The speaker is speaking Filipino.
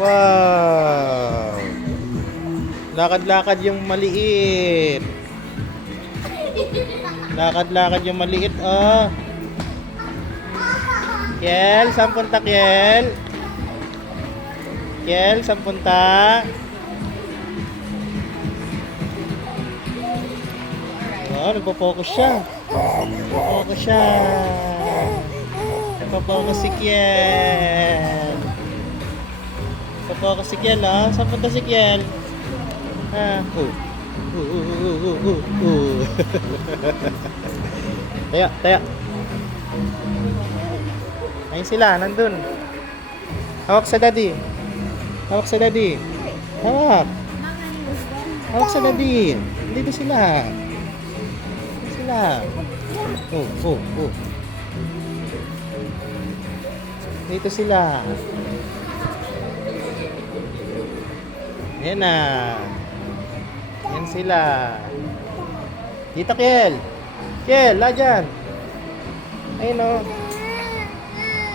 Wow! Lakad-lakad yung maliit. Lakad-lakad yung maliit, oh. Kiel, saan punta, Kiel? Kiel, saan punta? Oh, nagpo-focus siya. Nagpo-focus siya. Nagpo-focus si Kiel. Nagpo-focus si Kiel, oh. Saan punta si Kiel? Ah, Tayo, tayo. Ayun sila, nandun. Hawak sa daddy. Hawak sa daddy. Hawak. Hawak sa daddy. Dito sila. Dito sila. Oh. Dito sila. Ayan na. Ayan sila. Dito, Kiel. Kiel, la dyan. Ayun o.